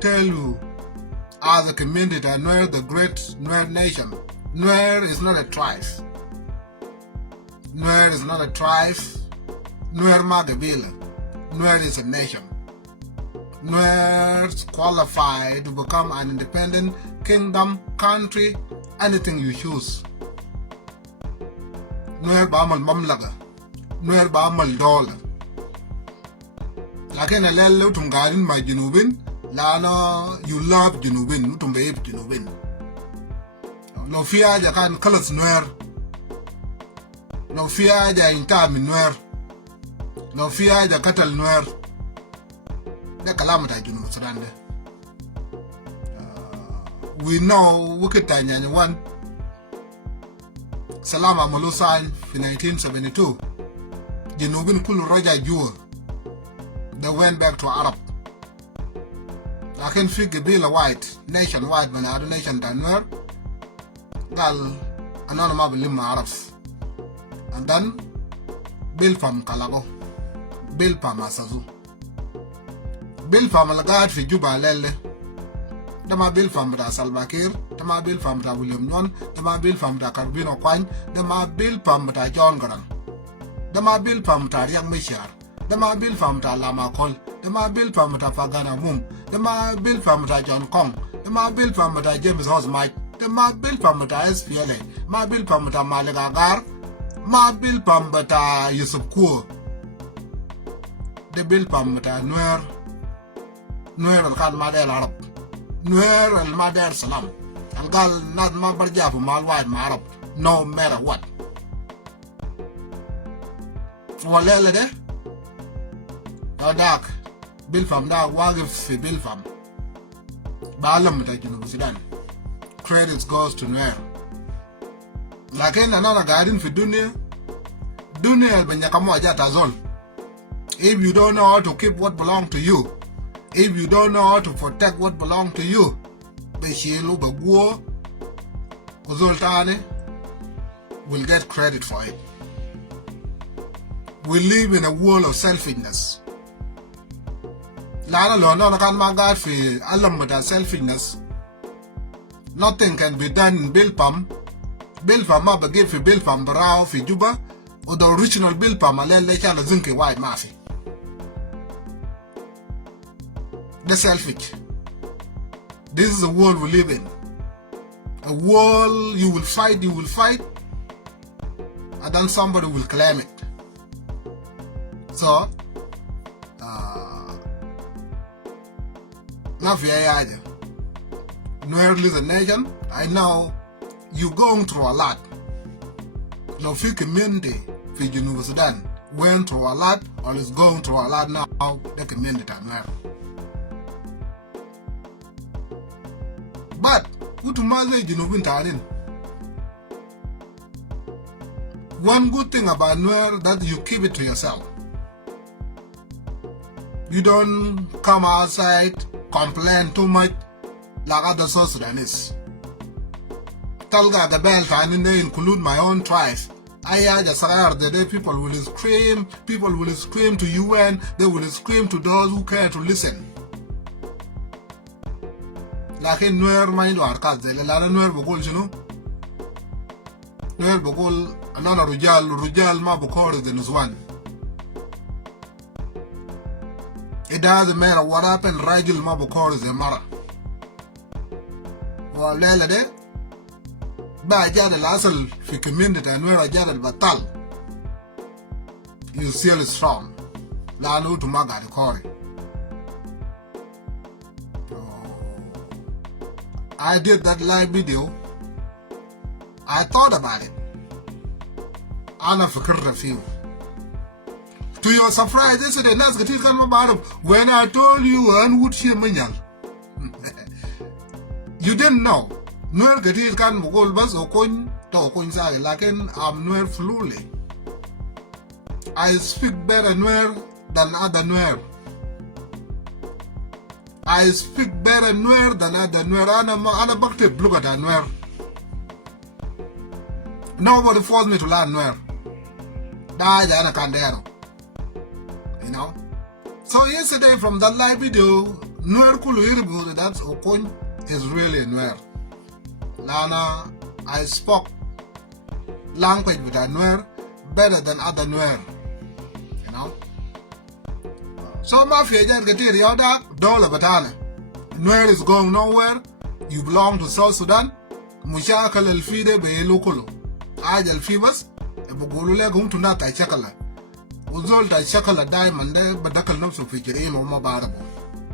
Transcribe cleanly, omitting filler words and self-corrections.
tell you, as a community, that Nuer, the great Nuer nation, Nuer is not a tribe. Nuer is not a tribe. Nuer Magabila. Nuer is a nation. Nuer qualify to become an independent kingdom, country, anything you choose. Nuer ba'amal mamlaga. Nuer ba'amal dola. Lakin alel utum garin ma Junubin, lano you love Junubin, utum beib Junubin. Lo fiya ja kan kalas Nuer. Lo fiya ja inta min Nuer. Lo fiya ja katal Nuer. Da kalamata Junub Sudan de. We know Wukitanya one. Salama Malusan in 1972. Junubin Kulu Raja Jewel. They went back to Arab. I can figure Bill White, nationwide, when other nation Tanwer, Gal, another Limma Arabs. And then Bill from Kalago, Bill from Asazu, Bill from Alagad for Juba Lele, Dama Bill from the Salbakir, Dama Bill from the William Yon, Dama Bill from the Carbino Quine, Dama Bill from the John Gran, Dama Bill from the Young Mishar. Dama Bill from ta Lama Kol, Dama Bill from ta Fagana Mum, Dama Bill from ta John Kong, Dama Bill from ta James House Mike, Dama Bill from ta SPLA, Ma Bill from ta Malagagar, Ma Bill from ta Yusuf Kur, the Bill from ta Nuer al Khan Madel Arab, Nuer al Madel Salam, Al Gal not Mabarja for Malwide Marab, no matter what. Walele de? Dark Bill from that Wagif Bill from Balam Tajun Sudan. Credits goes to Nuer. Like in another garden for Dunia Benyakamo Jatazol. If you don't know how to keep what belongs to you, if you don't know how to protect what belongs to you, Beshilu Baguo Uzultane will get credit for it. We live in a world of selfishness. Lana Lona can magad fi alam with selfishness. Nothing can be done in Bilpam. Bilpam ma begin fi Bilpam Barao fi Juba or the original Bilpam Alen Lechala Zinke White Mafi. The selfish. This is the world we live in. A world you will fight, and then somebody will claim it. So, Nuer is a nation. I know you're going through a lot. No few community for Junub Sudan went through a lot or is going through a lot now. The community Nuer. But Utumaze Junubin Tarin. One good thing about Nuer that you keep it to yourself. You don't come outside, complain too much like other South Sudanese. Talga the belt and they include my own tribe. Aya Jasar, the day people will scream to UN, they will scream to those who care to listen. Like in Nuer mind or Kaze, Lana Nuer Bogol, you know? Nuer Bogol, another Rujal Mabokor than one. It doesn't matter what happened, Rajul Mabokor is a mara. Well, Lela de Bajad al Asal, if you community and where Ajad al Batal, you still strong. Lanu to Maga the Kori. I did that live video. I thought about it. Ana Fakir few. To your surprise, yesterday, when I told you and would see Minyal. You didn't know. Nuer Gatil can Mogol Bas or Coin to Coinsai, like I'm Nuer fluently. I speak better Nuer than other Nuer. I speak better Nuer than other Nuer. Ana Bakte Bluga than Nuer. Nobody forced me to learn Nuer. You know. So yesterday from that live video, nuer kulu yiribu that Okony is really nuer. Lana, I spoke language with a nuer better than other nuer, you know. So mafia just get the other dollar batana. Nuer is going nowhere. You belong to South Sudan. Mushakal el fide be lokolo. Aj el fibas. Ebugulu le gum tuna ta chakala. Uzol ta chakala diamond badakal nafsu fikiri mo mabarabo.